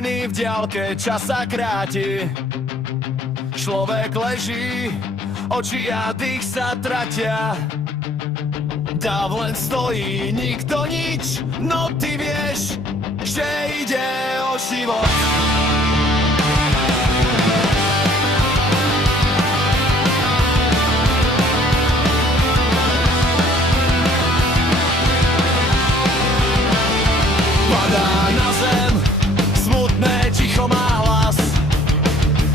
zranený v diaľke, čas sa kráti. Človek leží, oči a dých sa tratia. Dáv len stojí, nikto nič, no ty vieš, že ide o život. Padá na zem, smutné ticho má hlas.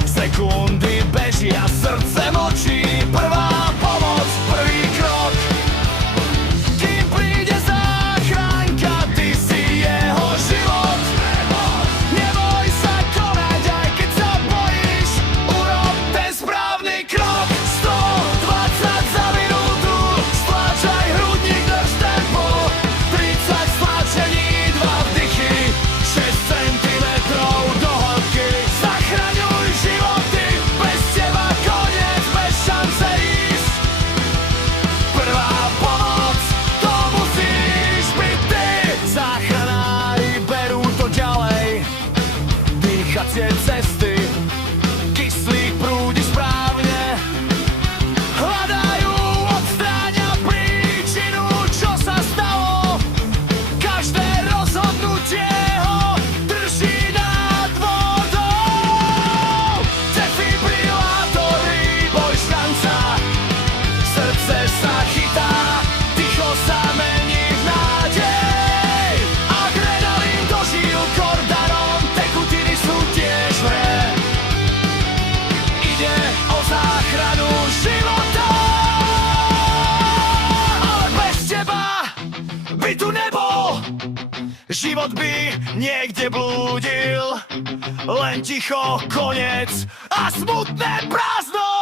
Sekundy bežia, srdce močí. Prvá pomoc, prvý krok. Kým príde záchranka, ty si jeho život. Neboj sa konať, aj keď sa bojíš. Urob ten správny krok. 120 za minútu, stláčaj hrudník, drž tempo. 30 stláčení, 2 vdychy, 6 centimetrov do hĺbky. Zachraňuj životy, bez teba koniec, bez šance ísť. Prvá pomoc, to musíš byť ty. Záchranári berú to ďalej, dýchacie cesty, kyslík prúdi správne. Hľadajú, odstráňa príčinu, čo sa stalo. Každé rozhodnutie ho drží nad vodou. Defibrilátory, boj šanca. Srdce sa chytá, ticho sa mení v nádej. Adrenalín do žíl kordarom, tekutiny sú tiež v hre. Ide o záchranu života, ale bez teba by tu nebol. Život by niekde blúdil, len ticho, koniec a smutné prázdno.